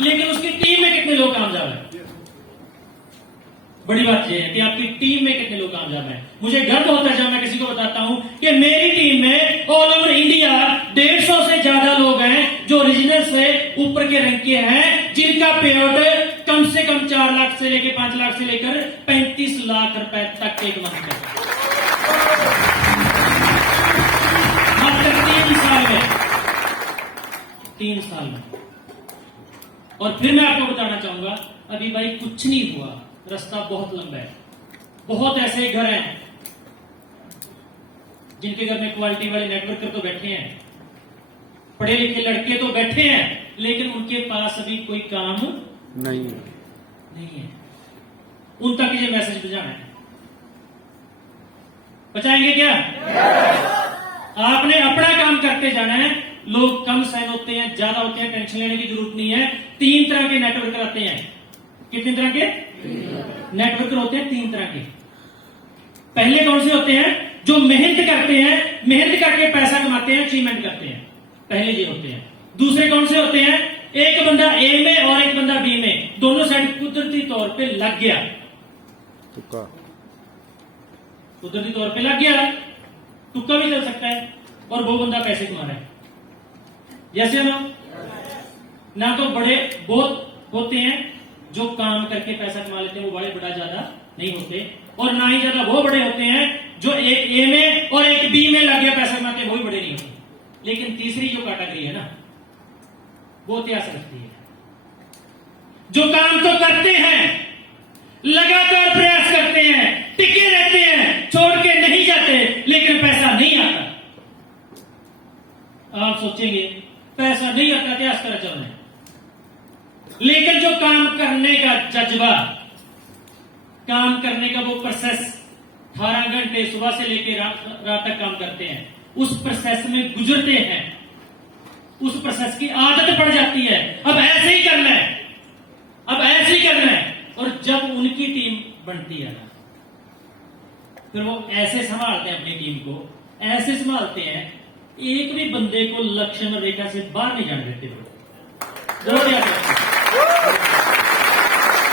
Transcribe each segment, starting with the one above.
लेकिन उसकी टीम में कितने लोग कामयाब हैं? बड़ी बात यह है कि आपकी टीम में कितने लोग कामयाब हैं। मुझे गर्व होता है जब मैं किसी को बताता हूं कि मेरी टीम में ऑल ओवर इंडिया 150 से ज्यादा लोग हैं जो ओरिजिनल से ऊपर के रैंक के हैं, जिनका पे आउट कम से कम 4 लाख से लेकर 5 लाख से लेकर 35 लाख रुपए तक एक मंथ का, मात्र 3 साल में, 3 साल में। और फिर मैं आपको बताना चाहूंगा, अभी भाई कुछ नहीं हुआ, रास्ता बहुत लंबा है। बहुत ऐसे घर हैं जिनके घर में क्वालिटी वाले नेटवर्कर तो बैठे हैं, पढ़े लिखे लड़के तो बैठे हैं, लेकिन उनके पास अभी कोई काम नहीं है। उन तक ये मैसेज पहुंचाना है। पहुंचाएंगे क्या? आपने अपना काम करते जाना है। लोग कम सहन होते हैं, ज्यादा होते हैं, टेंशन लेने की जरूरत नहीं है। 3 तरह के नेटवर्कर आते हैं। कितने तरह के नेटवर्कर होते हैं? 3 तरह के। पहले कौन से होते हैं? जो मेहनत करते हैं, मेहनत करके पैसा कमाते हैं, अचीवमेंट करते हैं, पहले ये होते हैं। दूसरे कौन से होते हैं? एक बंदा ए में और एक बंदा बी में, दोनों साइड कुदरती तौर पे लग गया, तुक्का, कुदरती तौर पे लग गया, तुक्का भी चल सकता है, और वो बंदा पैसे कमा रहा है। जैसे ना तो बड़े बहुत होते हैं जो काम करके पैसा कमा लेते हैं, वो बड़े बड़ा ज्यादा नहीं होते, और ना ही ज्यादा वो बड़े होते हैं जो एक ए में और एक बी में लग गया पैसा कमाते, वो भी बड़े नहीं होते। लेकिन तीसरी जो कैटेगरी है ना, वो इतिहास रखती है। जो काम तो करते हैं, लगातार प्रयास करते हैं, टिके रहते हैं, छोड़ के नहीं जाते, लेकिन पैसा नहीं आता। आप सोचेंगे पैसा नहीं आता, इतिहास का रचना है। लेकिन जो काम करने का जज्बा, काम करने का वो प्रोसेस, 18 घंटे सुबह से लेकर रात तक काम करते हैं, उस प्रोसेस में गुजरते हैं, उस प्रोसेस की आदत पड़ जाती है। अब ऐसे ही करना है, अब ऐसे ही करना है। और जब उनकी टीम बनती है ना, फिर वो ऐसे संभालते हैं अपनी टीम को, ऐसे संभालते हैं, एक भी बंदे को लक्ष्मण रेखा से बाहर नहीं जाने देते वो। और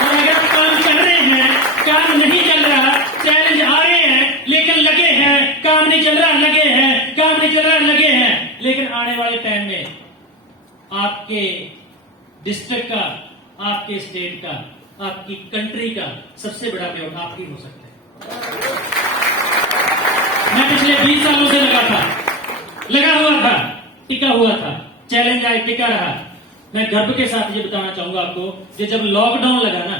अगर काम कर रहे हैं, काम नहीं चल रहा, चैलेंज आ रहे हैं, लेकिन लगे हैं, काम नहीं चल रहा, लगे हैं, काम नहीं चल रहा, लगे हैं, लेकिन आने वाले टाइम में आपके डिस्ट्रिक्ट का, आपके स्टेट का, आपकी कंट्री का सबसे बड़ा पेआउट आप ही हो सकते हैं। मैं पिछले 20 सालों से लगा हुआ था, टिका हुआ था, चैलेंज आए, टिका रहा। मैं गर्व के साथ ये बताना चाहूंगा आपको कि जब लॉकडाउन लगा ना,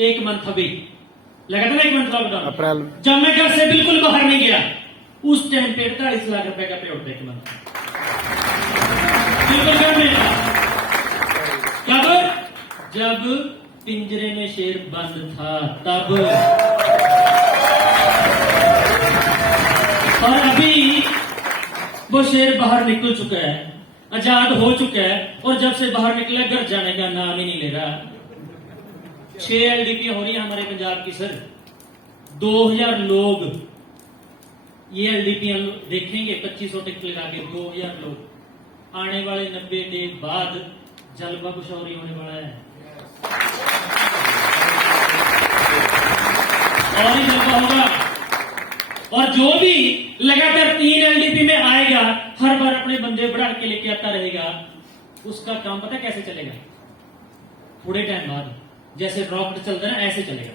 1 मंथ अभी लगा था ना, 1 मंथ लॉकडाउन अप्रैल, जब मैं घर से बिल्कुल बाहर नहीं गया, उस टाइम पे 48 लाख रुपए का पेआउट था 1 मंथ। बिल्कुल घर में था। जब पिंजरे में शेर बंद था, तब। और अभी वो शेर बाहर निकल चुका है, आजाद हो चुका है, और जब से बाहर निकला घर जाने का नाम ही नहीं ले रहा। 6 एलडीपी हो रही है हमारे पंजाब की सर, 2000 लोग ये एलडीपी देखेंगे, 2500 टिकट लगा के 2000 लोग। आने वाले 90 के बाद जलवा कुशौरी होने वाला है, और ही जलवा होगा। और जो भी लगातार 3 एलडीपी में आएगा, हर बार अपने बंदे बढ़ा के लेके आता रहेगा, उसका काम पता कैसे चलेगा? थोड़े टाइम बाद जैसे रॉकेट चलता है ना, ऐसे चलेगा।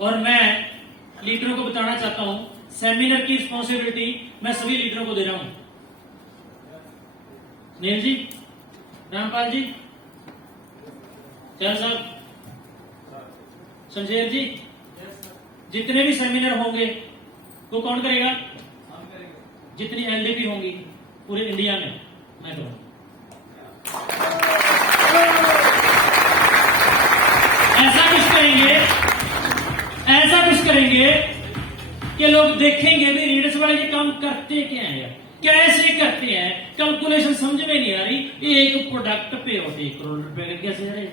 और मैं लीडरों को बताना चाहता हूं, सेमिनार की रिस्पॉन्सिबिलिटी मैं सभी लीडरों को दे रहा हूं। नील जी, रामपाल जी, चल साहब, संजय जी, जितने भी सेमिनार होंगे वो कौन करेगा? जितनी एलडीपी होंगी पूरे इंडिया में, मैं करूंगा। ऐसा कुछ करेंगे कि लोग देखेंगे भी रीडर्स वाले ये काम करते क्या है यार, कैसे करते हैं, कैलकुलेशन समझ में नहीं आ रही। एक प्रोडक्ट पे होते 1 करोड़ रुपए का, कैसे आ रहे?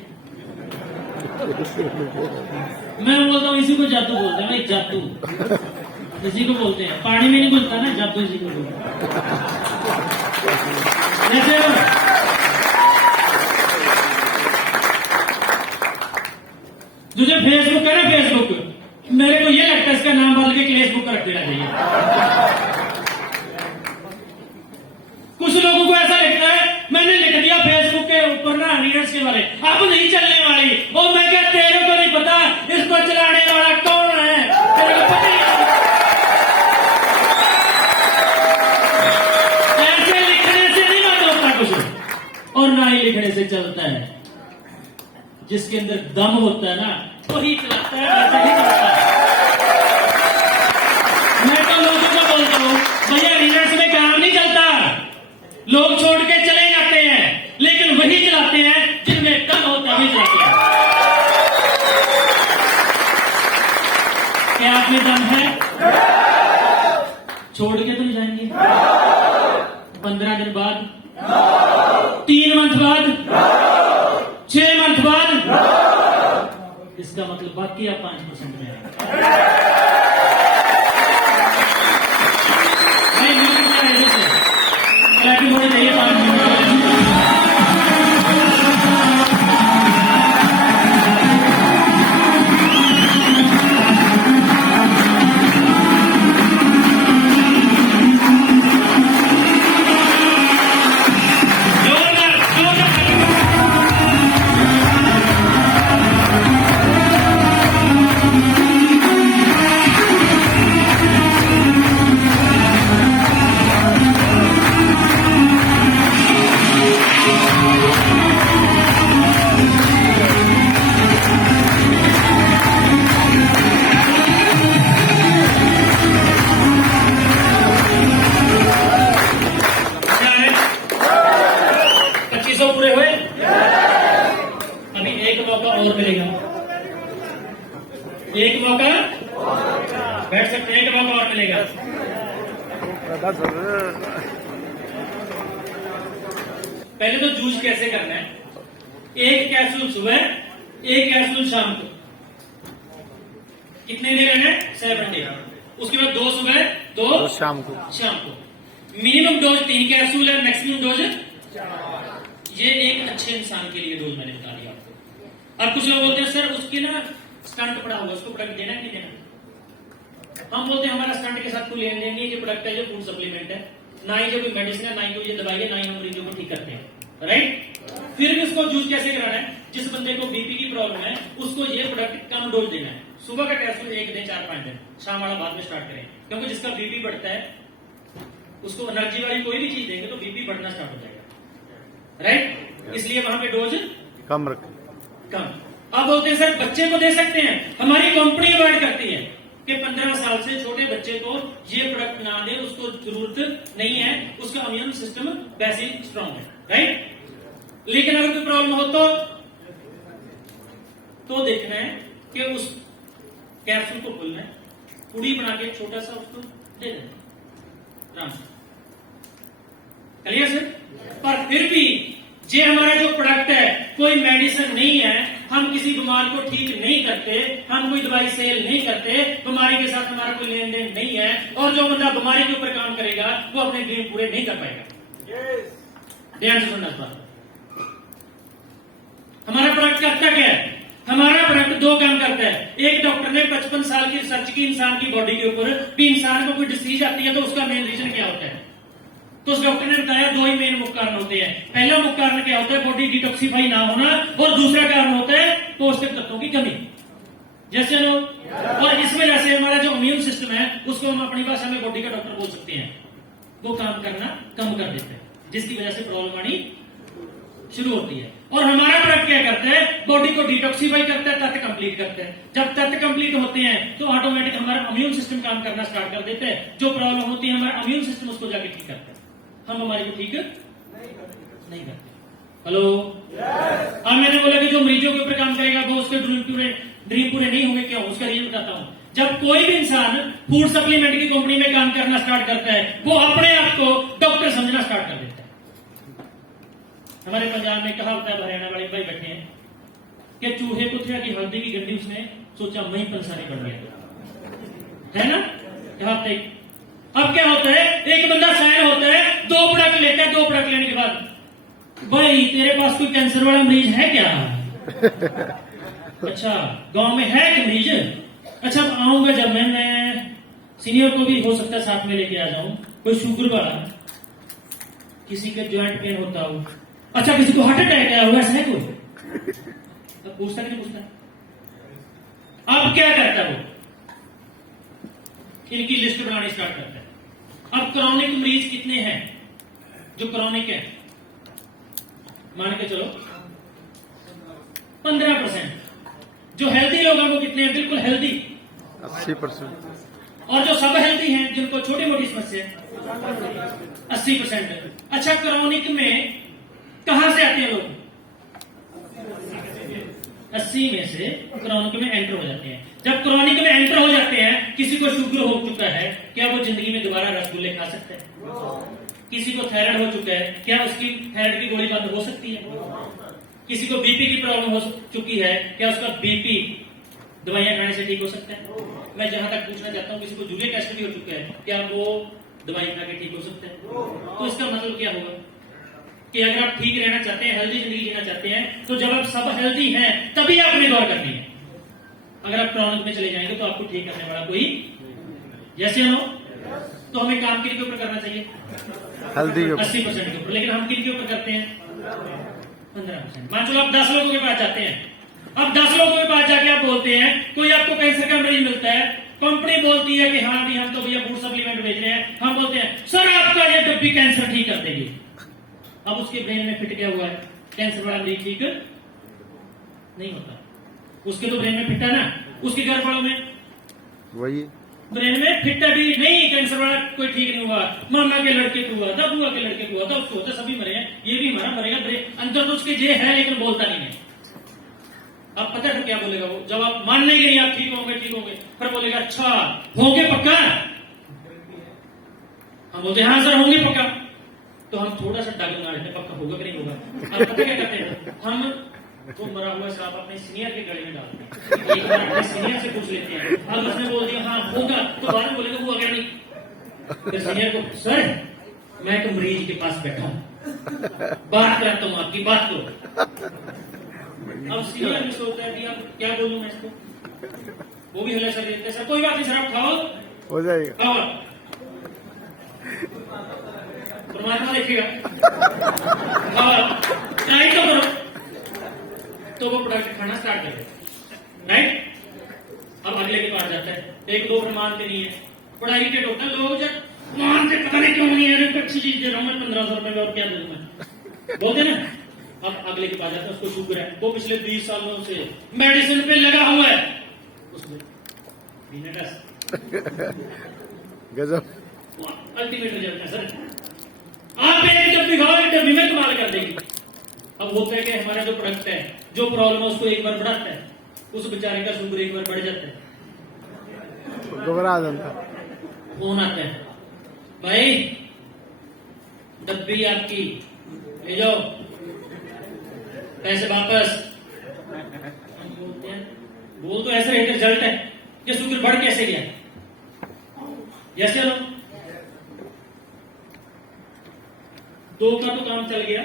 मैं बोलता हूँ इसी को जादू बोलते हैं भाई, जादू इसी को बोलते हैं। पानी में नहीं बोलता ना, जादू इसी को बोलते हैं। जैसे फेसबुक है ना, फेसबुक, मेरे को ये लगता है इसका नाम बदल के क्लेशबुक रख देना चाहिए। कुछ लोगों को ऐसा लगता है मैंने लिख दिया फेसबुक के ऊपर ना रीडर्स के बारे, अब नहीं चलने वाली। और मैं क्या, तेरे को नहीं पता इसको चलाने वाला कौन है? तेरे को पता ही नहीं। ऐसे लिखने से नहीं बात होता कुछ, और ना ही लिखने से चलता है। जिसके अंदर दम होता है ना वही चलाता है, ऐसे नहीं चलता। मैं तो लोगों को बोलता हूं भैया रीडर्स में काम नहीं चलता, लोग छोड़ के चले जाते हैं, लेकिन वही चलाते हैं जिनमें दम होता है, वही चलाते हैं। क्या आप में दम है? छोड़ के तो नहीं जाएंगे? 15 दिन बाद, 3 मंथ बाद, 6 मंथ बाद, इसका मतलब बाकी आप 5% में हैं। नहीं होनी चाहिए 5 मिनट। पूरे हुए, अभी एक मौका और मिलेगा, एक मौका बैठ सकते हैं, एक मौका और मिलेगा। पहले तो जूस कैसे करना है, एक कैप्सूल सुबह, एक कैप्सूल शाम को, कितने देर रहना है? 7 डे। उसके बाद 2 सुबह, 2 शाम को। मिनिमम डोज 3 कैप्सूल है, मैक्सिमम डोज। ये एक अच्छे इंसान के लिए डोज मैंने बता दिया आपको। अब कुछ लोग बोलते हैं सर उसकी ना स्टंट पड़ा होगा, उसको प्रोडक्ट देना कि देना? हम बोलते हैं हमारा स्टंट के साथ कोई लेन देन नहीं है, ये प्रोडक्ट है, ये फूड सप्लीमेंट है, ना ही जो कोई मेडिसिन है, ना ही कोई ये दवाई है, ना ही हम मरीजों को ठीक करते हैं, राइट? फिर भी उसको यूज कैसे कराना है? जिस बंदे को बीपी की प्रॉब्लम है उसको ये प्रोडक्ट कम डोज देना है। सुबह का कैप्सूल 1 दिन 4-5 दिन, शाम वाला बाद में स्टार्ट करें, क्योंकि जिसका बीपी बढ़ता है उसको एनर्जी वाली कोई भी चीज देंगे तो बीपी बढ़ना स्टार्ट हो जाएगा, राइट? इसलिए वहां पे डोज कम रखें, कम। अब बोलते हैं सर बच्चे को दे सकते हैं, हमारी कंपनी अवॉइड करती है कि 15 साल से छोटे बच्चे को ये प्रोडक्ट ना दे, उसको जरूरत नहीं है, उसका इम्यून सिस्टम वैसे ही स्ट्रांग है, राइट? लेकिन अगर कोई प्रॉब्लम हो तो देखना है कि उस कैप्सूल को खोलना है, पुड़ी बना के छोटा सा उसको दे देना, आराम से। Clear sir? पर फिर भी ये हमारा जो प्रोडक्ट है कोई मेडिसिन नहीं है, हम किसी बीमार को ठीक नहीं करते, हम कोई दवाई सेल नहीं करते, बीमारी के साथ हमारा कोई लेन देन नहीं है, और जो बंदा बीमारी के ऊपर काम करेगा वो अपने ड्रीम पूरे नहीं कर पाएगा। ध्यान से सुनना इस बात। हमारा प्रोडक्ट करता क्या है? हमारा प्रोडक्ट 2 काम करता है। एक, डॉक्टर ने 55 साल की रिसर्च की इंसान की बॉडी के ऊपर भी, इंसान को कोई डिसीज आती है तो उसका मेन रीजन क्या होता है? तो उस डॉक्टर ने बताया 2 ही मेन मुख्य कारण होते हैं। पहला मुख्य कारण क्या होता है? बॉडी डिटॉक्सिफाई ना होना, और दूसरा कारण होता है पौष्टिक तत्वों की कमी। जैसे नो, और इस वजह से हमारा जो इम्यून सिस्टम है उसको हम अपनी भाषा में बॉडी का डॉक्टर बोल सकते हैं, वो काम करना कम कर देते हैं, जिसकी वजह से प्रॉब्लम आनी शुरू होती है। और हमारा प्रोडक्ट क्या करता है? बॉडी को डिटॉक्सिफाई करता है, तत्व कंप्लीट करता है। जब तत्व कंप्लीट होते हैं तो ऑटोमेटिक हमारा इम्यून सिस्टम काम करना स्टार्ट कर देता है। जो प्रॉब्लम होती है हमारा इम्यून सिस्टम उसको जाके ठीक करता है, हम हमारे को ठीक नहीं करते। हेलो, अब मैंने बोला कि जो मरीजों के ऊपर काम करेगा वो उसके ड्रीम पूरे नहीं होंगे। क्यों? उसका रीजन बताता हूं। जब कोई भी इंसान फूड सप्लीमेंट की कंपनी में काम करना स्टार्ट करता है वो अपने आप को डॉक्टर समझना स्टार्ट कर देता है। हमारे पंजाब में कहावत है, हरियाणा वाले भाई बैठे हैं कि चूहे कुत्तिया की हल्दी की गंडी, उसने सोचा वहीं पंसारी बन गया, है ना? कहावत। अब क्या होता है? एक बंदा साइन होता है, 2 प्रोडक्ट लेता है, 2 प्रोडक्ट लेने के बाद भाई तेरे पास कोई कैंसर वाला मरीज है क्या? अच्छा, गांव में है कि मरीज? अच्छा, अब आऊंगा जब मैं सीनियर को भी हो सकता है साथ में लेके आ जाऊं। कोई शुगर वाला, किसी के जॉइंट पेन होता हो, अच्छा किसी को हार्ट अटैक आया हुआ, ऐसा है कोई? अब पूछता कि नहीं पूछता? अब क्या करता है वो? इनकी लिस्ट बनानी स्टार्ट करता है। अब क्रॉनिक मरीज कितने हैं जो क्रॉनिक है? मान के चलो 15%। जो हेल्दी लोग हैं वो कितने हैं? बिल्कुल हेल्दी 80%। और जो सब हेल्दी हैं, जिनको छोटी मोटी समस्या है, 80%। अच्छा, क्रॉनिक में कहां से आते हैं लोग? 80 में से क्रॉनिक में एंटर हो जाते हैं। जब क्रॉनिक में एंटर हो जाते हैं, किसी को शुगर हो चुका है, क्या वो जिंदगी में दोबारा रसगुल्ले खा सकते हैं? किसी को थायराइड हो चुका है, क्या उसकी थायराइड की गोली बंद हो सकती है? किसी को बीपी की प्रॉब्लम हो चुकी है, क्या उसका बीपी दवाइयां खाने से ठीक हो सकता है? मैं जहां तक पूछना चाहता हूं, किसी को यूरिक एसिड भी हो चुका है, क्या वो दवाई खा के ठीक हो सकता है? तो इसका मतलब क्या होगा कि अगर आप ठीक रहना चाहते हैं, हेल्दी जिंदगी जीना चाहते हैं, तो जब आप सब हेल्दी हैं तभी आपने गौर करनी है। अगर आप क्रॉनिक में चले जाएंगे तो आपको ठीक करने वाला कोई, जैसे नो, तो हमें काम किन के ऊपर करना चाहिए? हेल्दी 80% के ऊपर। लेकिन हम किन के ऊपर करते हैं? 15%। मान चलो आप 10 लोगों के पास जाते हैं। अब 10 लोगों के पास जाके आप बोलते हैं, कोई आपको कैंसर का मरीज मिलता है, कंपनी बोलती है कि हाँ भी हम तो भैया फूड सप्लीमेंट बेच रहे हैं, हम बोलते हैं सर आपका ये डब्बी कैंसर ठीक कर देगी। अब उसके ब्रेन में फिट क्या हुआ है? कैंसर वाला मरीज ठीक नहीं होता। उसके तो ब्रेन में फिट है ना, उसके घर वालों में वही ब्रेन में फिट भी नहीं, कैंसर वाला कोई ठीक नहीं हुआ, मामा के लड़के को हुआ था, बुआ के लड़के को हुआ था, उसको होता, सभी मरे हैं, ये भी हमारा मरेगा। ब्रेन अंदर तो उसके जे है लेकिन बोलता नहीं है। अब पता है क्या बोलेगा वो? जब आप मान लेंगे नहीं, आप ठीक होंगे, फिर बोलेगा अच्छा होंगे पक्का? हम बोलते हाँ सर होंगे पक्का। तो हम थोड़ा सा डग मारते हैं, पक्का होगा कि नहीं होगा। अब पता क्या करते हैं हम? वो मरा हुआ शराब अपने सीनियर के गले में डालते हैं। एक बार अपने सीनियर से पूछ लेते हैं, अब उसने बोल दिया हाँ होगा, तो बाद में बोलेगा हुआ क्या नहीं। फिर सीनियर को, सर मैं तो मरीज के पास बैठा हूं, बात करता हूं आपकी बात को। अब सीनियर भी सोचता है कि अब क्या बोलूं मैं इसको, वो भी हल्ला कर देते हैं, सर कोई बात नहीं सर आप खाओ, हो जाएगा। और परमात्मा देखेगा, ट्राई तो करो, तो वो प्रोडक्ट खाना स्टार्ट कर देगा, राइट। अब अगले के पास जाता है, एक दो फिर मानते नहीं है, बड़ा इरिटेट होता है। लोग जब मानते पता नहीं क्यों नहीं है, अच्छी चीज दे रहा हूं मैं 1500 रुपए में, और क्या दूं मैं, बोलते ना। अब अगले के पास जाता है, उसको शुगर है, वो पिछले 20 सालों से मेडिसिन पे लगा हुआ है, उसमें गजब अल्टीमेट रिजल्ट है सर। आप एक डब्बी खाओ, एक डब्बी में कमाल कर देगी। अब होता है कि हमारा जो प्रोडक्ट है, जो प्रॉब्लम है, उसको एक बार बढ़ाता है, उस बेचारे का शुगर एक बार बढ़ जाता है, घबरा जाता। फोन आता है, भाई डब्बी आपकी ले जाओ, पैसे वापस। हम बोलते हैं, बोल तो ऐसा रिजल्ट है कि शुगर बढ़ कैसे गया? जैसे लो 2 का तो काम चल गया,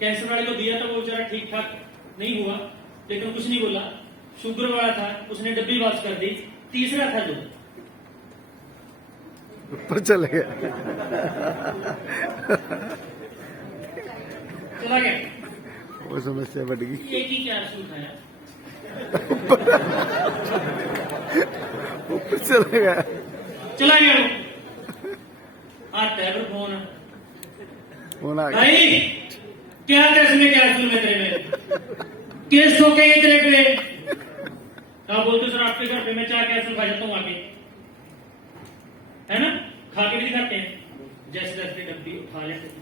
कैंसर वाले को दिया था वो जरा ठीक ठाक नहीं हुआ, लेकिन कुछ नहीं बोला। शुगर वाला था, उसने डब्बी वापस कर दी। तीसरा था जो ऊपर चले गया, चला गया, वो समस्या बढ़ गई। एक ही क्या रसूल खाया, ऊपर चले गया, चला गया वो। आता है फिर फोन, होना भाई क्या केस में, क्या रसूल में तेरे में केस हो गए तेरे पे? आप बोलते सर आपके घर पे मैं 4 कैप्सूल खा जाता हूं आके, है ना, खा के भी दिखाते हैं। जैसे जैसे डब्बी उठा लेते हैं,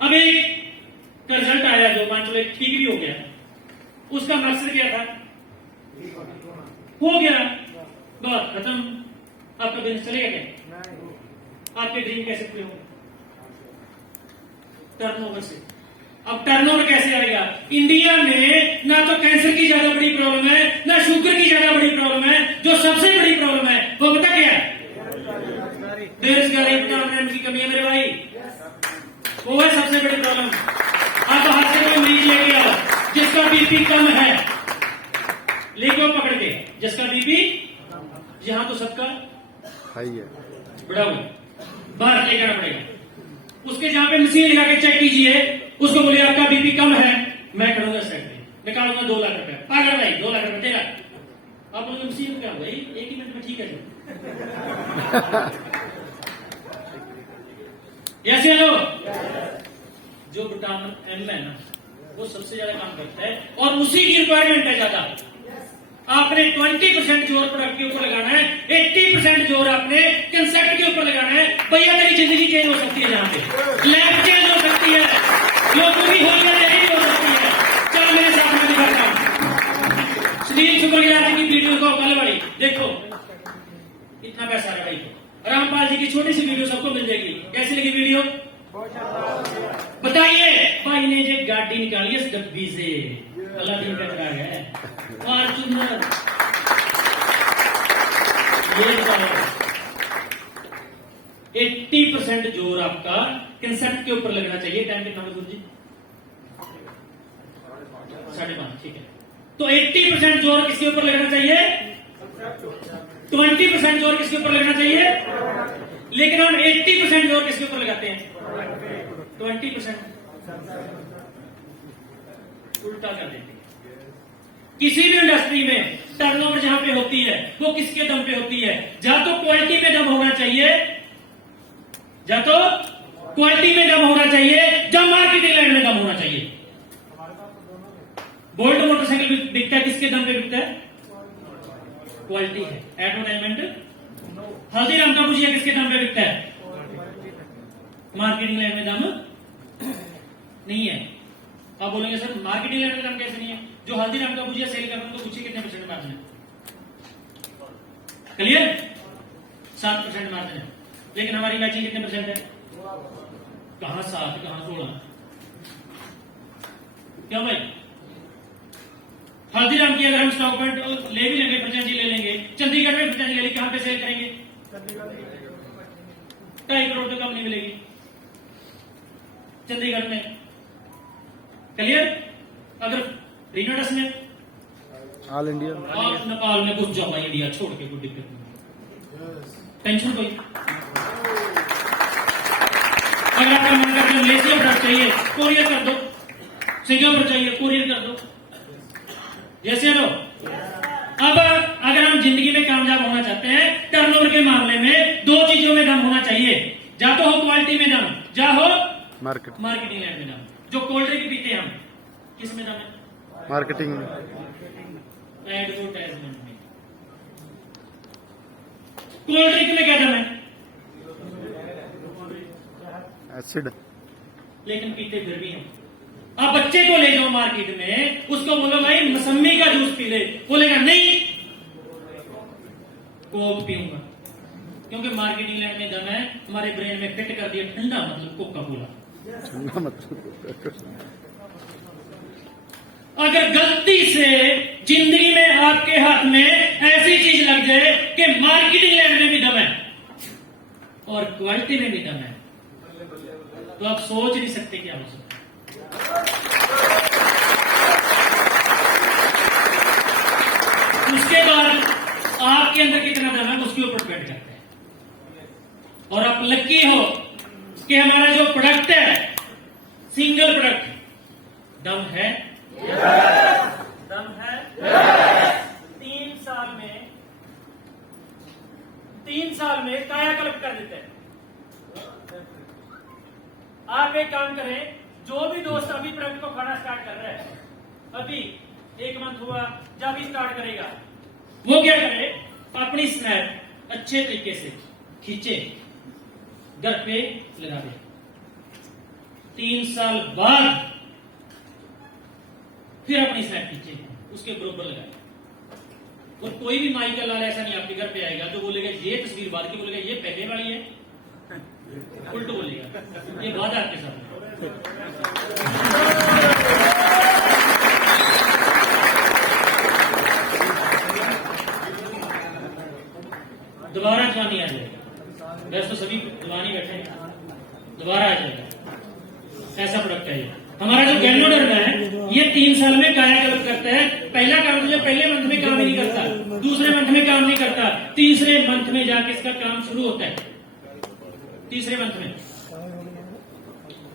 अब एक रिजल्ट आया जो 5 एक ठीक भी हो गया, उसका मकसद क्या था? हो गया, बात खत्म, आपका बिजनेस चलेगा क्या? आपके ड्रीम कैसे पूरे होंगे? टर्नओवर से। अब टर्नओवर कैसे आएगा? इंडिया में ना तो कैंसर की ज्यादा बड़ी प्रॉब्लम है, ना शुगर की ज्यादा बड़ी प्रॉब्लम है, जो सबसे बड़ी प्रॉब्लम है वो पता क्या है? बेरोजगारी, की कमी है मेरे भाई, वो है सबसे बड़ी प्रॉब्लम। आप बाहर से कोई मरीज लेके आओ जिस जिसका बीपी कम है, लिखो पकड़ के, जिसका बीपी यहां तो सबका हाई है। बढ़ा हुआ, बाहर लेकर आना पड़ेगा। उसके जहां पे मशीन लगा के चेक कीजिए, उसको बोलिए आपका बीपी कम है, मैं करूंगा सेट पे, निकालूंगा 2 लाख रुपए। पागल भाई, 2 लाख रुपए तेरा। आप बोलोगे मशीन क्या हुआ, 1 ही मिनट में ठीक है जी। यस या नो? जो विटामिन एम है ना, वो सबसे ज्यादा काम करता है और उसी की रिक्वायरमेंट है ज्यादा। आपने 20% जोर प्रोडक्ट के ऊपर लगाना है, 80% जोर आपने कंसेप्ट के ऊपर लगाना है। भैया तेरी जिंदगी चेंज हो सकती है, जहां पे लाइफ चेंज हो सकती है, लोगों की होली नहीं हो सकती है। चल मेरे साथ में दिखाता हूं सुनील शुक्रगिराजी की वीडियो को, कल वाली देखो, इतना पैसा आ रहा भाई। रामपाल जी की छोटी सी वीडियो सबको मिल जाएगी। कैसी लगी वीडियो बताइए। भाई ने जो गाड़ी निकाली है इस डब्बी से, अल्लाह दिन का करा है फॉर्चूनर। ये बताओ 80% जोर आपका कंसेप्ट के ऊपर लगना चाहिए। टाइम कितना मजदूर जी? 5:30, ठीक है। तो 80% जोर किसके ऊपर लगना चाहिए? 20% जोर किसके ऊपर लगना चाहिए? लेकिन हम 80% जोर किसके ऊपर लगाते हैं? 20%। उल्टा कर देते हैं। किसी भी इंडस्ट्री में टर्नओवर जहां पे होती है वो किसके दम पे होती है? या तो क्वालिटी में दम होना चाहिए, या तो क्वालिटी में दम होना चाहिए, या मार्केटिंग लाइन में दम होना चाहिए। बोल्ट मोटरसाइकिल बिकता है, किसके दम पे बिकता है? क्वालिटी है। एडवर्टाइजमेंट। हल्दीराम का भुजिया किसके दम पे बिकता है? मार्केटिंग लाइन में दम नहीं है। आप बोलेंगे सर मार्केटिंग लाइन में दम कैसे नहीं है? जो हल्दीराम का भुजिया सेल कर रहा है तो पूछिए कितने % मार्जिन है? क्लियर? 7% मार्जिन है। लेकिन हमारी मैचिंग कितने % है? कहां 7, कहां 16? क्यों भाई? हल्दीराम की अगर हम स्टॉक पॉइंट ले भी लेंगे, फ्रेंचाइजी ले लेंगे, चंडीगढ़ में फ्रेंचाइजी ले लेंगे, कहां पे सेल करेंगे? 2.5 करोड़ तो कम नहीं मिलेगी चंडीगढ़ में। क्लियर? अगर रिनोडस में, ऑल इंडिया, आप नेपाल में घुस जाओ, इंडिया छोड़ के, कोई दिक्कत नहीं, टेंशन कोई। अगर आपका मन करता है मलेशिया प्रोडक्ट चाहिए, कोरियर कर दो। सिंगापुर चाहिए, कोरियर कर दो। जैसे लो। अब अगर हम जिंदगी में कामयाब होना चाहते हैं, टर्नओवर के मामले में 2 चीजों में दम होना चाहिए, या तो हो क्वालिटी में दम, या हो मार्केटिंग लाइन में दम। जो कोल्ड ड्रिंक पीते हैं हम, किस में दम है? मार्केटिंग में, एडवर्टाइजमेंट में। कोल्ड ड्रिंक में क्या दम है? एसिड। लेकिन पीते फिर भी हम। अब बच्चे को ले जाओ मार्केट में, उसको बोलो भाई मौसम्मी का जूस पी ले, बोलेगा नहीं कोक पीऊंगा, क्योंकि मार्केटिंग लाइन में दम है। हमारे ब्रेन में फिट कर दिया ठंडा मतलब कोका कोला। अगर गलती से जिंदगी में आपके हाथ में ऐसी चीज लग जाए कि मार्केटिंग लाइन में भी दम है और क्वालिटी में भी दम है, तो आप सोच नहीं सकते क्या हो सकता। उसके बाद आपके अंदर कितना दम है उसके ऊपर डिपेंड करता है। और आप लकी हो कि हमारा जो प्रोडक्ट है सिंगल प्रोडक्ट, दम है, दम है। 3 साल में कायाकल्प कर देते हैं। आप एक काम करें, जो भी दोस्त अभी प्रोडक्ट को खाना स्टार्ट कर रहा है, अभी 1 मंथ हुआ, जब भी स्टार्ट करेगा, वो क्या करे, अपनी स्नैप अच्छे तरीके से खींचे, घर पे लगा दे। 3 साल बाद फिर अपनी स्नैप खींचे, उसके बरोबर लगाए। और कोई भी माई का लाल ऐसा नहीं आपके घर पे आएगा जो बोलेगा ये तस्वीर बाद की, बोलेगा ये पहले वाली है, उल्ट बोलेगा। ये वादा आपके साथ। दोबारा जवानी आ जाएगा। वैसे तो सभी जवानी बैठे हैं, दोबारा आ जाएगा ऐसा। प्रोडक्ट है ये। हमारा जो गैल्नोडर्म है ये 3 साल में कायाकल्प करता है। पहला काम जो पहले मंथ में काम नहीं करता, दूसरे मंथ में काम नहीं करता, तीसरे मंथ में जाके इसका काम शुरू होता है। तीसरे मंथ में,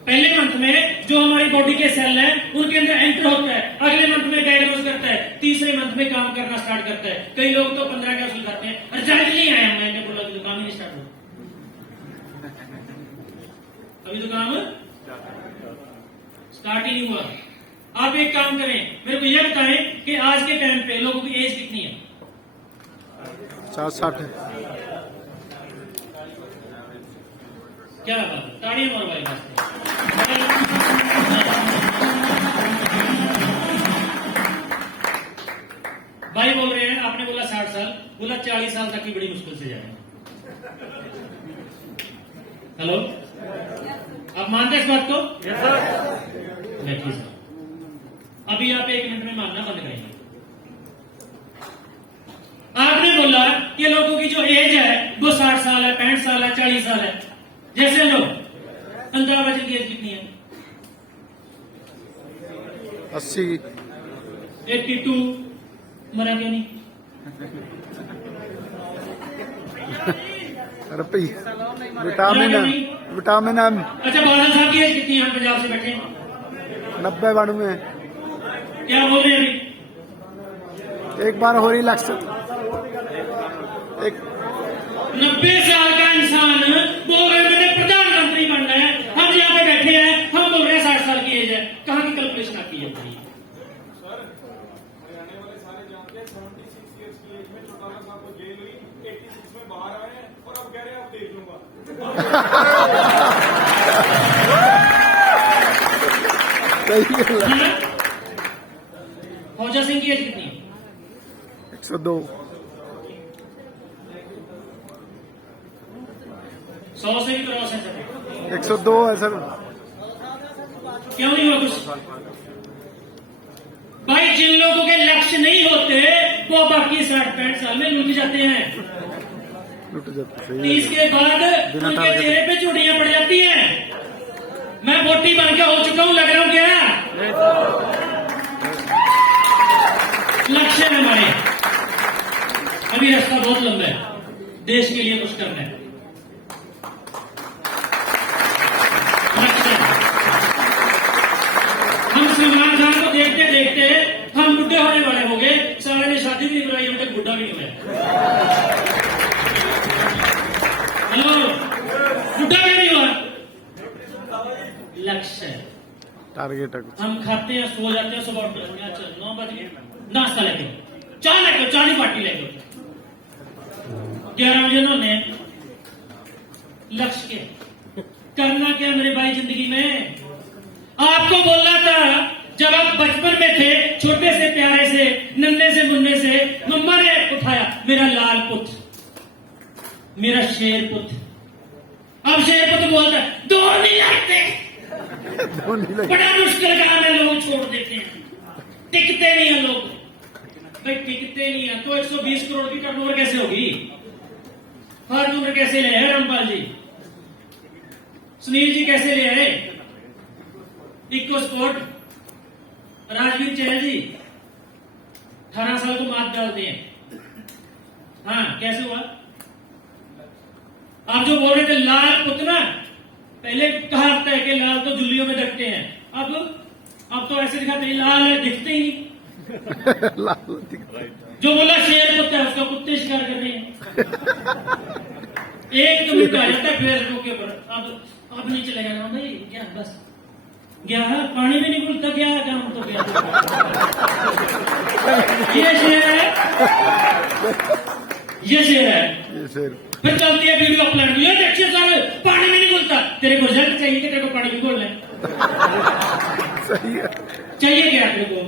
पहले मंथ में जो हमारी बॉडी के सेल हैं उनके अंदर एंटर होता है, अगले मंथ में डायग्नोज करता है, तीसरे मंथ में काम करना स्टार्ट करता है। कई लोग तो 15 कैप्सूल खाते हैं, रिजल्ट नहीं आया, मैंने बोला कि तो काम ही नहीं स्टार्ट हुआ, अभी तो काम स्टार्ट ही नहीं हुआ। आप एक काम करें, मेरे को यह बताएं कि आज के टाइम पे लोगों की एज कितनी है? 50-60 है। क्या बात, ताड़ियां मारो भाई। भाई बोल रहे हैं, आपने बोला 60 साल, बोला 40 साल तक की बड़ी मुश्किल से जाए। हेलो, आप मानते हैं इस बात को? Yes sir. अभी आप 1 मिनट में मानना बंद करेंगे। आपने बोला कि लोगों की जो एज है वो 60 साल है, 65 साल है, 40 साल है। जैसे लोग, अमिताभ बच्चन की एज कितनी है? 80। 82। मरा क्यों नहीं? अरे विटामिन विटामिन एम। अच्छा, बादल साहब की एज कितनी है? हम पंजाब से बैठे हैं। 90-92। क्या बोल रहे हैं अभी? एक बार हो रही इलेक्शन। 90 साल का इंसान बोल रहे हैं मैंने प्रधानमंत्री बनना है, हम यहाँ पे बैठे हैं, हम बोल रहे हैं 60 साल की एज है। कहाँ की कैलकुलेशन आती है? फौजा सिंह की एज कितनी है? 102। 100 से भी क्रॉस है सर। 102 है सर। क्यों नहीं हुआ कुछ? भाई, जिन लोगों के लक्ष्य नहीं होते वो बाकी 60-65 साल में लुट जाते हैं। लुट जाते। 30 के बाद उनके चेहरे पे चूड़ियां पड़ जाती हैं। मैं बोटी बन के हो चुका हूं, लग रहा हूं क्या? लक्ष्य है हमारे, अभी रास्ता बहुत लंबा है, देश के लिए कुछ करना है। लक्ष्य। हम सलमान खान को देखते देखते हम बुढ़े होने वाले हो गए। सारे ने शादी भी नहीं कराई, हम तक बुढ़ा भी नहीं हुआ। हेलो, बुढ़ा भी नहीं हुआ। लक्ष्य, टारगेट है। हम खाते हैं, सो जाते हैं, सुबह 9 बज गए, नाश्ता लेके, चाय लेके, चाय की पार्टी लेके 11 बजे उन्होंने। लक्ष्य के करना क्या मेरे भाई जिंदगी में? आपको बोलना था जब आप बचपन में थे, छोटे से प्यारे से, नन्हे से मुन्ने से, मम्मा ने उठाया मेरा लाल पुत्र, मेरा शेर पुत्र। अब शेर पुत्र बोलता है 2 नहीं लगते। बड़ा मुश्किल काम है, लोग छोड़ देते हैं, टिकते नहीं है लोग। भाई टिकते नहीं है तो 120 करोड़ की टर्नओवर कैसे होगी? फॉर्चूनर कैसे ले आए रामपाल जी? सुनील जी कैसे ले आए? इको स्पोर्ट राजवीर चहल जी 18 साल को मात डालते हैं। हाँ, कैसे हुआ? आप जो बोल रहे थे लाल पुतना, पहले कहा जाता है कि लाल तो जुल्लियों में दिखते हैं, अब तो ऐसे दिखाते हैं लाल है, दिखते ही नहीं। जो बोला शेर पुत्र है, उसका कुत्ते शिकार कर रहे हैं। एक कमेंट आ जाता है फेसबुक के ऊपर, अब नहीं चलेगा ना भाई, क्या बस गया है, पानी में नहीं घुलता, क्या काम तो गया। ये शेर है, ये शेर है। फिर चलती है वीडियो अपलोड, ये देखिए सर पानी में नहीं घुलता। तेरे को रिजल्ट चाहिए कि तेरे को पानी में घोल ले? सही है। चाहिए क्या तेरे को?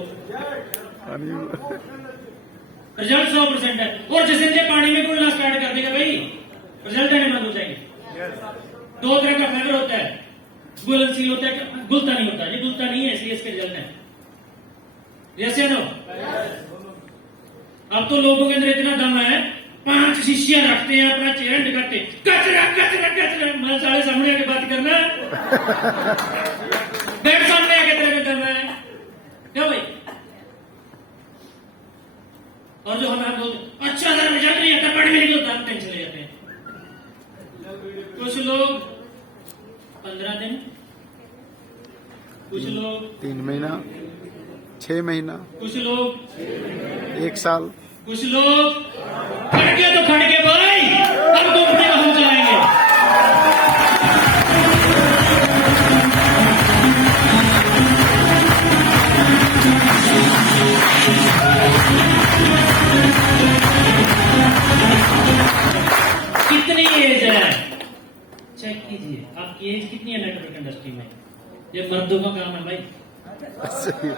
रिजल्ट 100% है। और जिस दिन पानी में घुलना स्टार्ट कर देगा भाई, रिजल्ट आने बंद हो जाएंगे। 2 तरह का फाइबर होता है, घुलनशील होता है, घुलता नहीं होता। ये घुलता नहीं है, इसलिए इसके रिजल्ट है। जैसे नो, अब तो लोगों के अंदर इतना दम है, 5 शीशियां रखते हैं, अपना चेहरा दिखाते, कचरा कचरा कचरा। मैं सारे सामने आके बात करना, बैठ कुछ लोग 3 महीना, 6 महीना, कुछ लोग 1 साल। कुछ लोग खड़के तो खड़के भाई, अब कंपनी को हम चलाएंगे। कितनी एज है चेक कीजिए, आपकी एज कितनी है नेटवर्क इंडस्ट्री में? ये मर्दों का काम है भाई। सही है।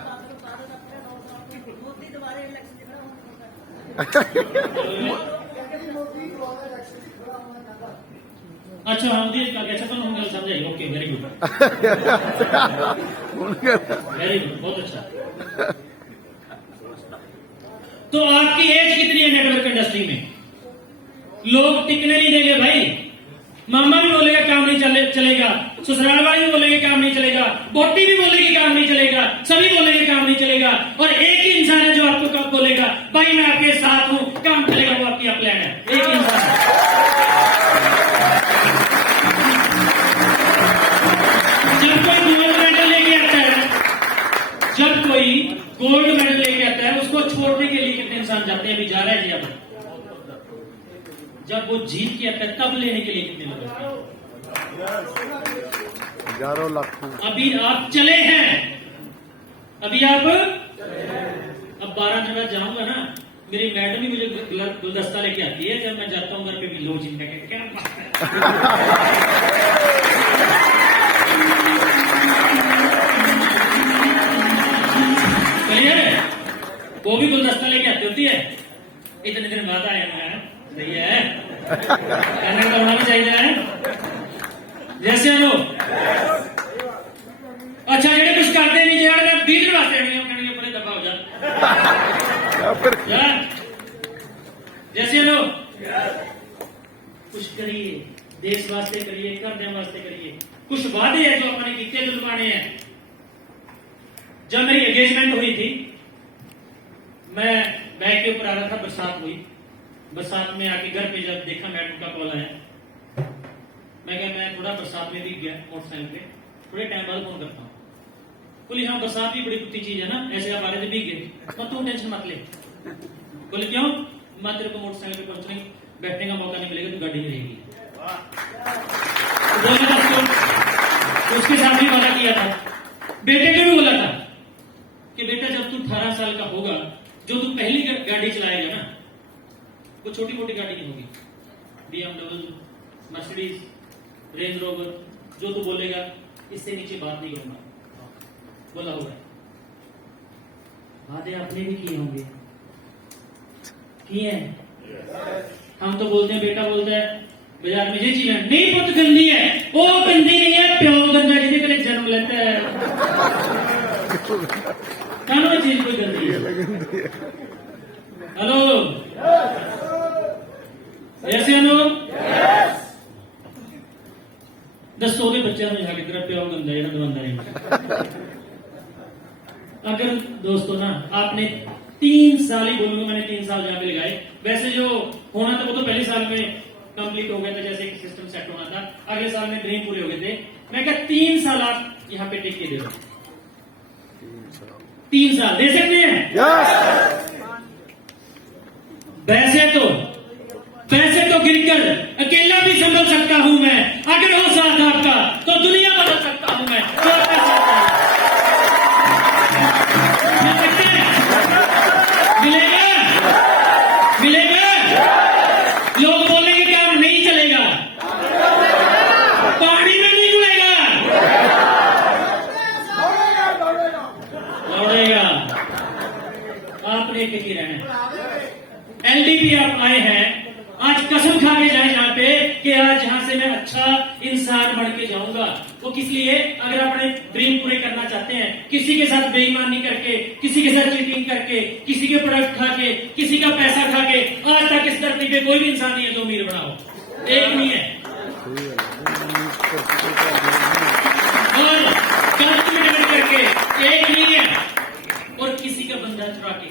अच्छा हम दिए का कैसा तो हम गल समझे। Okay very good, very good, बहुत अच्छा। तो आपकी एज कितनी है नेटवर्क इंडस्ट्री में? लोग टिकने नहीं देंगे भाई। मामा भी बोलेगा काम नहीं चलेगा, ससुराल वाले भी बोलेंगे काम नहीं चलेगा, बोटी भी बोलेगी काम नहीं चलेगा, सभी बोलेंगे काम नहीं चलेगा, और एक ही इंसान है जो आपको कब बोलेगा भाई मैं आपके साथ हूं, काम चलेगा, वो आपकी प्लान है। एक ही इंसान है। जब कोई गोल्ड मेडल लेके आता है, जब कोई गोल्ड मेडल लेके आता है, उसको छोड़ने के लिए कितने इंसान जाते हैं? अभी जा रहा है जी। अब जब वो जीत के आता है तब लेने के लिए कितने लोग आते हैं? हजारों लाखों। अभी आप चले हैं, अभी आप अब 12 जगह जाऊंगा ना, मेरी मैडम ही मुझे गुलदस्ता लेके आती है जब मैं जाता हूँ घर पे भी। लोग चिंता के क्या बात है। वो भी गुलदस्ता लेके आती होती है। इतने दिन बाद आया मैं, सही है, कहने का होना भी चाहिए है। जैसे लो अच्छा जेडे कुछ करते नहीं यार, मैं 20 वास्ते नहीं हूं, कहने बड़े दफा हो जा। जैसे लो कुछ करिए, देश वास्ते करिए, करने वास्ते करिए। कुछ वादे है जो अपने कितने दिलवाने हैं। जब मेरी एंगेजमेंट हुई थी, मैं बैग के ऊपर आ रहा था, बरसात हुई। बरसात में आके घर पे जब देखा मैडम का कॉल आया, मैं कहा मैं थोड़ा बरसात में भी गया मोटरसाइकिल पे, थोड़े टाइम बाद फोन करता हूँ। बोली हाँ बरसात भी बड़ी कुत्ती चीज है ना, ऐसे आप आ रहे थे भीग गए, तो तू टेंशन मत ले। बोले क्यों? मैं तेरे को मोटरसाइकिल पे पहुंचने बैठने का मौका नहीं मिलेगा, तू गाड़ी में रहेगी। तो उसके साथ भी वादा किया था, बेटे को भी बोला था कि बेटा जब तू 18 साल का होगा, जो तू पहली गाड़ी चलाएगा ना, वो छोटी मोटी गाड़ी नहीं होगी, BMW, मर्सिडीज, रेंज रोवर, जो तू बोलेगा इससे नीचे बात नहीं करूंगा, बोला होगा। वादे आपने भी किए होंगे, किए हैं। हम तो बोलते हैं, बेटा बोलता है बाजार में ये चीज है नहीं, बहुत गंदी है। वो गंदी नहीं है, प्योर गंदा जिसे करे जन्म लेता है। कानून चीज कोई गंदी है। हेलो ऐसे नो दसो के बच्चे में जाके तेरा प्योर गंदा है ना गंदा नहीं। अगर दोस्तों ना आपने 3 साल ही बोलूंगा, मैंने 3 साल जहां पे लगाए, वैसे जो होना था वो तो पहले साल में कंप्लीट हो गया था, जैसे एक सिस्टम सेट होना था, अगले साल में ड्रीम पूरे हो गए थे। मैं कहा 3 साल आप यहाँ पे टिक के दे रहे, 3 साल दे सकते हैं। वैसे तो गिरकर अकेला भी संभल सकता हूं मैं, अगर हो साथ आपका तो दुनिया बदल सकता हूं मैं। तो आपका साथ मिल सकते हैं? मिलेगा। लोग बोलेंगे काम नहीं चलेगा, पानी में नहीं जुड़ेगा, दौड़ेगा। आपने एक ही रहना। LDP आप आए हैं, आज कसम खा के जाए यहाँ पे कि आज यहाँ से मैं अच्छा इंसान बन के जाऊंगा। वो किस लिए? अगर अपने ड्रीम पूरे करना चाहते हैं, किसी के साथ बेईमानी करके, किसी के साथ चीटिंग करके, किसी के प्रोडक्ट खा के, किसी का पैसा खा के, आज तक इस धरती पे कोई भी इंसान नहीं है जो अमीर बना हो, एक नहीं है। और गलत मिटमेट करके एक नहीं है, और किसी का बंधन चुरा के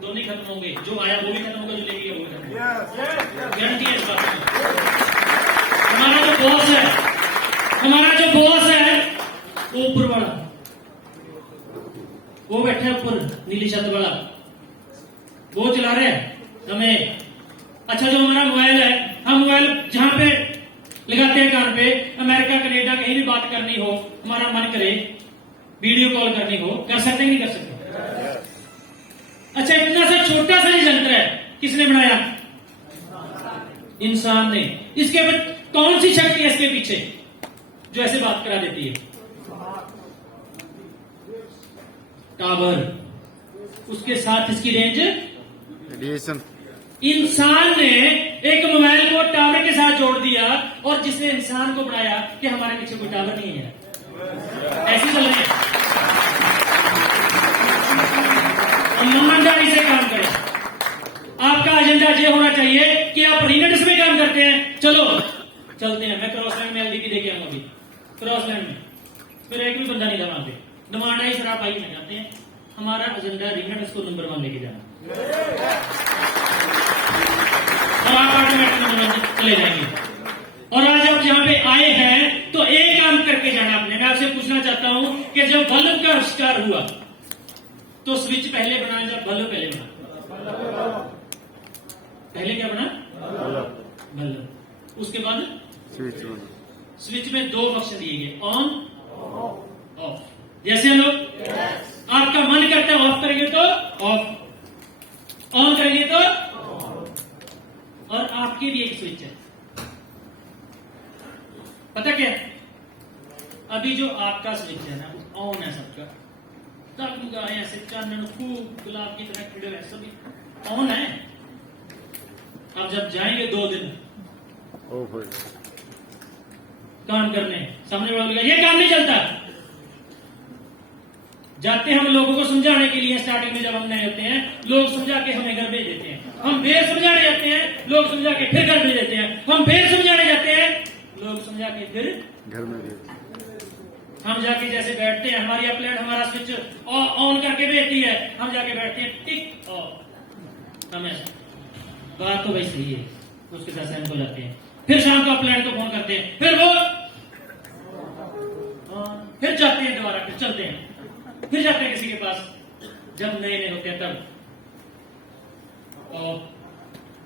दोनों ही खत्म होंगे। जो आया वो भी खत्म होगा, जो लेके गया वो भी खत्म होगा। गारंटी है इस बात की। हमारा जो बॉस है वो वो बैठा है ऊपर नीली छत वाला, वो चला रहे हैं हमें। अच्छा, जो हमारा मोबाइल है, हम मोबाइल जहां पे लगाते हैं कान पे, अमेरिका कनेडा कहीं भी बात करनी हो, हमारा मन करे वीडियो कॉल करनी हो, कर सकते हैं नहीं कर सकते? अच्छा, इतना सा छोटा सा ये यंत्र है, किसने बनाया? इंसान ने। इसके कौन सी शक्ति है इसके पीछे जो ऐसे बात करा देती है? टावर, उसके साथ इसकी रेंज। रेडिएशन। इंसान ने एक मोबाइल को टावर के साथ जोड़ दिया, और जिसने इंसान को बनाया कि हमारे पीछे कोई टावर नहीं है, ऐसे चल रहे हैं। ईमानदारी से काम करें। आपका एजेंडा ये होना चाहिए कि आप रीनेट्स में काम करते हैं। चलो चलते हैं, मैं क्रॉस लैंड में एलडीपी देके आऊंगा अभी, क्रॉस लैंड में। फिर एक भी बंदा नहीं था वहां पे, डिमांड आई, सर आप आई में जाते हैं। हमारा एजेंडा रीनेट्स को नंबर 1 लेके जाना, और आप ऑटोमेटिक चले जाएंगे। और आज आप यहाँ पे आए हैं तो एक काम करके जाना आपने। मैं आपसे पूछना चाहता हूं कि जब बल्ब का आविष्कार हुआ तो स्विच पहले बना या बल्ब पहले बना? पहले क्या बना? बल्ब। उसके बाद स्विच में 2 फंक्शन दिए गए, ऑन ऑफ। जैसे हम लोग आपका मन करता है ऑफ करेंगे तो ऑफ, ऑन करेंगे तो। और आपके भी एक स्विच है, पता क्या? अभी जो आपका स्विच है ना, ऑन है सबका, तब ऐसे चांदन खूब गुलाब की तरह खिड़े हुए सभी ऑन है। अब जब जाएंगे 2 दिन काम करने, सामने वाले ये काम नहीं चलता। जाते हम लोगों को समझाने के लिए, स्टार्टिंग में जब हम नए होते हैं, लोग समझा के हमें घर भेज देते हैं। हम फिर समझाने जाते हैं, लोग समझा के फिर घर भेज देते हैं। हम फिर समझाने जाते हैं, लोग समझा के फिर घर में भेज। हम जाके जैसे बैठते हैं, हमारी अपलाइन हमारा स्विच ऑन करके भेजती है, हम जाके बैठते हैं, टिक ऑफ। हमेशा बात तो भाई सही है, उसके साथ सहमत हो जाते हैं। फिर शाम को अपलाइन को फोन करते हैं, फिर वो फिर जाते हैं दोबारा, फिर चलते हैं, फिर जाते हैं किसी के पास, जब नए नए होते हैं तब।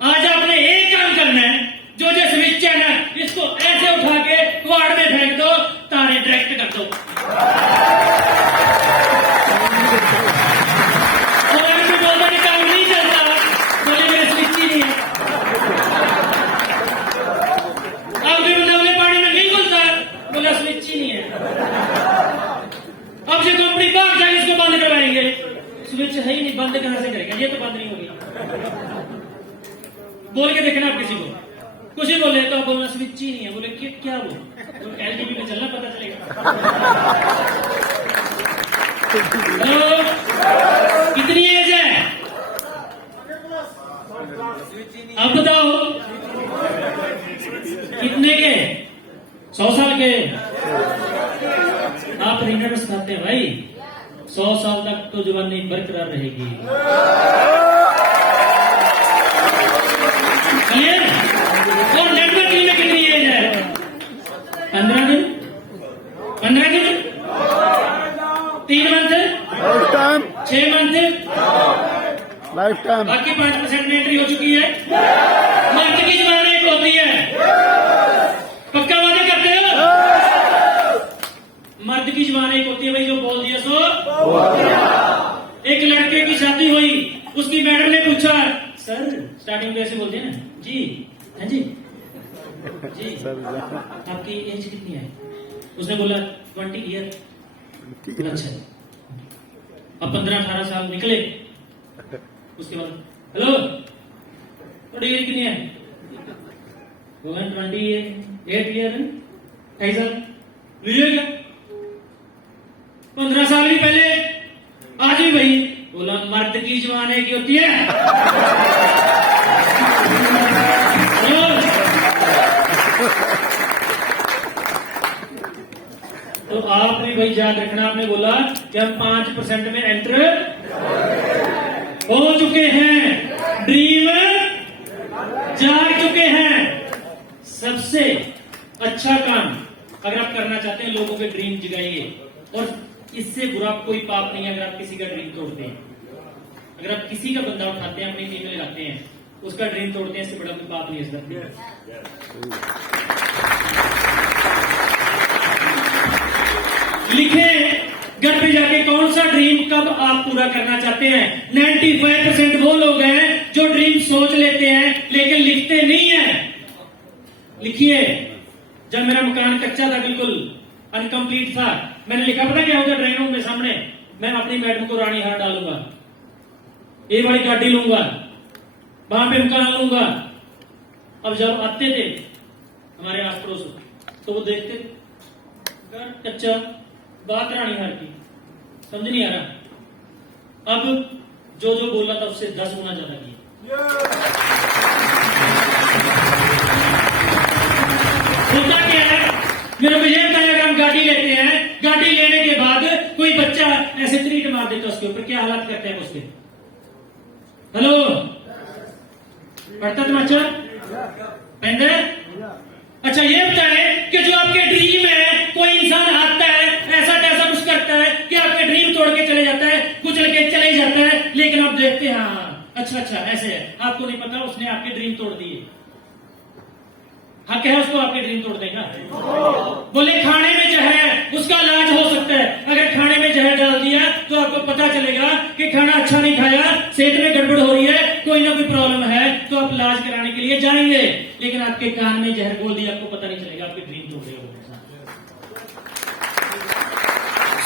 आज आपने एक काम करना है, जो जो स्विच है ना, इसको ऐसे उठा के क्वाड में फेंक दो, तारे डायरेक्ट कर दो। बोलने का काम नहीं चलता, बोले मेरे स्विच ही नहीं है। अब भी बंदा पानी में नहीं घुलता, बोला स्विच ही नहीं है। अब जो कंपनी भाग जाए, इसको बंद करवाएंगे, स्विच है ही नहीं, बंद कहां से करेगा? ये तो बंद नहीं होगी। बोल के देखना आप किसी को, कुछ ही बोले तो आप बोलना स्विच ही नहीं है। बोले क्या वो तो एलडीपी में चलना पता चलेगा। तो कितनी एज है अब बताओ? कितने के? 100 साल के? आप रिंगर्स खाते हैं भाई, 100 साल तक तो जवानी बरकरार रहेगी। और नेटवर्क में कितनी एज है? 15 दिन, 15 दिन, 3 मंथ, 6 मंथ, लाइफ टाइम। बाकी 5% में एंट्री हो चुकी है। मर्द की जबान एक होती है, पक्का वादा करते हो? मर्द की जबान एक होती है भाई, जो बोल दिया सो। एक लड़के की शादी हुई, उसकी मैडम ने पूछा, सर स्टार्टिंग में ऐसे बोलते हैं ना, जी हाँ जी जी आपकी एज कितनी है? उसने बोला 20 ईयर। अच्छा, अब 15-18 साल निकले, उसके बाद हेलो थोड़ी एज कितनी है? 28 ईयर, 2.5 साल लीजिएगा। 15 साल भी पहले आज भी भाई बोला, मर्द की जवान एक होती है। तो आपने भाई याद रखना, आपने बोला कि हम 5% में एंटर हो चुके हैं, ड्रीम जाग चुके हैं। सबसे अच्छा काम अगर आप करना चाहते हैं, लोगों के ड्रीम जगाइए। और इससे बुरा कोई पाप नहीं है अगर आप किसी का ड्रीम तोड़ते हैं। अगर आप किसी का बंदा उठाते हैं, अपनी टीम में लगाते हैं, उसका ड्रीम तोड़ते हैं, इससे बड़ा कोई पाप नहीं है सर। लिखें घर पे जाके कौन सा ड्रीम कब आप पूरा करना चाहते हैं। 95% वो लोग हैं जो ड्रीम सोच लेते हैं लेकिन लिखते नहीं है। लिखिए, जब मेरा मकान कच्चा था, बिल्कुल अनकंप्लीट था, मैंने लिखा पता क्या होगा ड्राइंग रूम में सामने, मैं अपनी मैडम को रानी हार डालूंगा, ये वाली गाड़ी लूंगा, वहां पे मकान लूंगा। अब जब आते थे हमारे आस पड़ोस तो वो देखते घर कच्चा, बात रानी हार की, समझ नहीं आ रहा। अब जो जो बोला था उससे 10 गुना ज्यादा किया। होता क्या है, मेरे को ये बताया अगर हम गाड़ी लेते हैं, गाड़ी लेने के बाद कोई बच्चा ऐसे त्रीट मार देता उसके ऊपर, क्या हालात करते हैं उसके। हेलो, पढ़ता तुम अच्छा पेंदर? अच्छा ये बताएं कि जो आपके ड्रीम है, कोई इंसान आता है ऐसा तैसा कुछ करता है कि आपके ड्रीम तोड़ के चले जाता है, कुचल के चले जाता है, लेकिन आप देखते हैं हाँ अच्छा ऐसे है, आपको नहीं पता उसने आपके ड्रीम तोड़ दिए। हक है उसको आपके ड्रीम तोड़ देगा। बोले खाने में जहर, उसका इलाज हो सकता है। अगर खाने में जहर डाल दिया तो आपको पता चलेगा कि खाना अच्छा नहीं खाया, सेहत में गड़बड़ हो रही है, कोई ना कोई प्रॉब्लम है, तो आप इलाज कराने के लिए जाएंगे। लेकिन आपके कान में जहर बोल दिया, आपको पता नहीं चलेगा, आपके ड्रीम तोड़ रहे हो।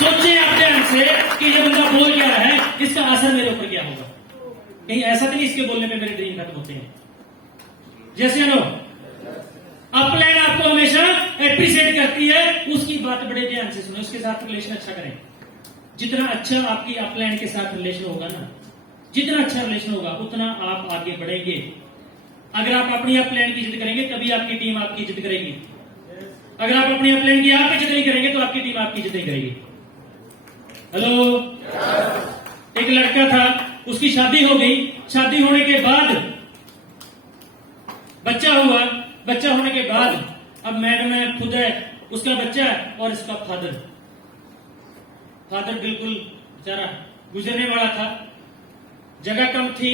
सोचिए आप ध्यान से कि ये बंदा बोल क्या रहा है, इसका असर मेरे ऊपर क्या होगा। कहीं ऐसा तो नहीं इसके बोलने पे मेरे ड्रीम खत्म होते हैं। जैसे नो अपलाइन आपको हमेशा एप्रिशिएट करती है, उसकी बात बड़े ध्यान से सुनो, उसके साथ रिलेशन अच्छा करें। जितना अच्छा आपकी अपलाइन के साथ रिलेशन होगा ना, जितना अच्छा रिलेशन होगा उतना आप आगे बढ़ेंगे। अगर आप अपनी अपलाइन की इज्जत करेंगे तभी आपकी टीम आपकी इज्जत करेगी। अगर आप अपनी अपलाइन की आप इज्जत नहीं करेंगे तो आपकी टीम आपकी इज्जत नहीं करेगी। हेलो, एक लड़का था, उसकी शादी हो गई, शादी होने के बाद बच्चा हुआ, बच्चा होने के बाद अब मैडम है, खुद है, उसका बच्चा है और इसका फादर बिल्कुल बेचारा गुजरने वाला था, जगह कम थी।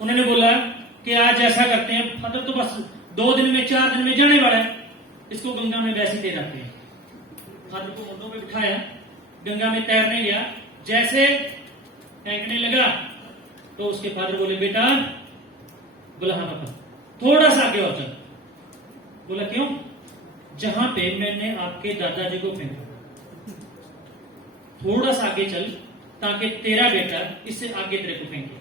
उन्होंने बोला कि आज ऐसा करते हैं, फादर तो बस 2 दिन में 4 दिन में जाने वाला है, इसको गंगा में वैसे दे रखते हैं। फादर को मुंडों पे बिठाया, गंगा में तैरने गया, जैसे फेंकने लगा तो उसके फादर बोले बेटा, बोला हाँ पापा, थोड़ा सा आगे और चल। बोला क्यों? जहां पे मैंने आपके दादाजी को फेंका, थोड़ा सा आगे चल ताकि तेरा बेटा इससे आगे तेरे को फेंके।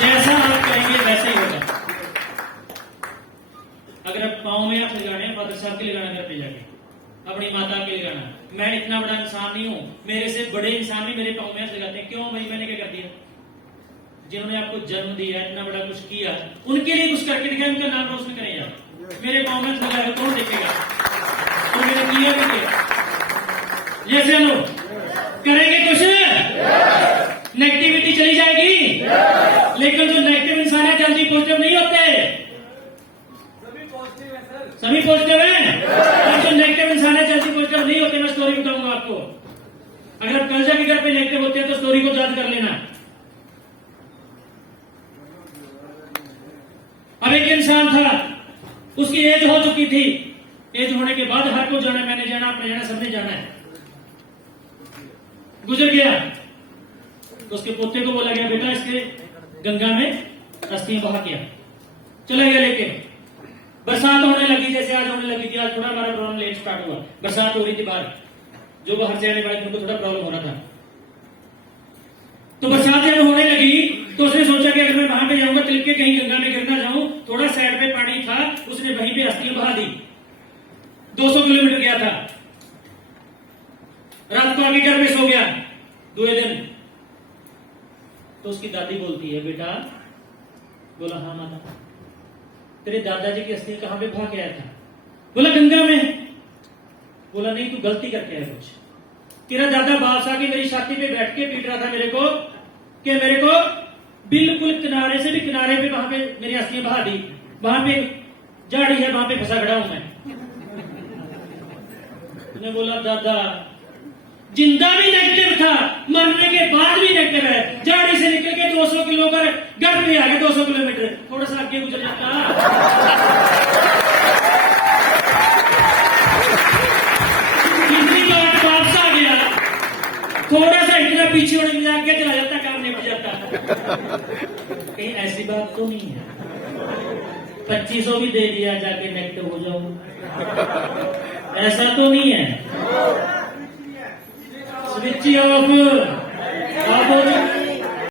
जैसा आप कहेंगे वैसा ही होगा। अगर आप पाँव में हाथ लगाने, फादर साहब के लगाना, घर पे जाके अपनी माता के लगाना। मैं इतना बड़ा इंसान नहीं हूं, मेरे से बड़े इंसान भी मेरे पाँव में हाथ लगाते हैं। क्यों भाई, मैंने क्या कर दिया? जिन्होंने आपको जन्म दिया, इतना बड़ा कुछ किया, उनके लिए कुछ करके दिखाया, उनका नाम रोशन करें यार। मेरे पाँव में लगा है, कौन देखेगा? तो मैंने किया करके जैसे हम लोग करेंगे कुछ, नेगेटिविटी चली जाएगी। लेकिन जो नेगेटिव इंसान है जल्दी पॉजिटिव नहीं होते, सभी पॉजिटिव है, और जो नेगेटिव इंसान है जल्दी पॉजिटिव नहीं होते। मैं स्टोरी बताऊंगा आपको। अगर आप कल जाके घर पे नेगेटिव होते हैं तो स्टोरी को याद कर लेना। अब एक इंसान था, उसकी एज हो चुकी थी, एज होने के बाद हर को जाना, मैंने जाना, अपने जाना, सबने जाना है। गुजर गया तो उसके पोते को बोला गया बेटा इसके गंगा में अस्थियां बहा किया। चला गया लेके, बरसात होने लगी, जैसे आज होने लगी थी। आज थोड़ा हमारा प्रॉब्लम लेट स्टार्ट हुआ, बरसात हो रही थी बाहर, जो बाहर से आने वाले उनको थोड़ा प्रॉब्लम हो रहा था। तो बरसात जब होने लगी तो उसने सोचा कि अगर मैं वहां पे जाऊंगा तिल के कहीं गंगा में गिर ना जाऊं, थोड़ा साइड पे पानी था, उसने वहीं पे अस्थियां बहा दी। 200 किलोमीटर गया था, रात को आगे घर में सो गया। दूसरे दिन तो उसकी दादी बोलती है बेटा, बोला हाँ माता, तेरे दादाजी की अस्थियां कहां पे बहा के आया था? बोला गंगा में। बोला नहीं, तू गलती करके आया कुछ। तेरा दादा बादशाह की मेरी छाती पे बैठ के पीट रहा था मेरे को कि मेरे को बिल्कुल किनारे से भी किनारे पे वहां पे मेरी अस्थियां बहा दी, वहां पे झाड़ी है, वहां पे फंसा खड़ा हूं मैं। उसने बोला दादा जिंदा भी नेगेटिव था, मरने के बाद भी नेगेटिव है। झाड़ी से निकल के 200 किलो कर घर पे आ गया, 200 किलोमीटर, थोड़ा सा आगे गुजर जाता। तीसरी बात वापस आ गया, थोड़ा सा इतना पीछे होने के लिए आगे चला जाता, काम निपट जाता। कहीं ऐसी बात तो नहीं है 2500 भी दे दिया जाके नेगेटिव हो जाऊं, ऐसा तो नहीं है। स्विच ऑफ, आप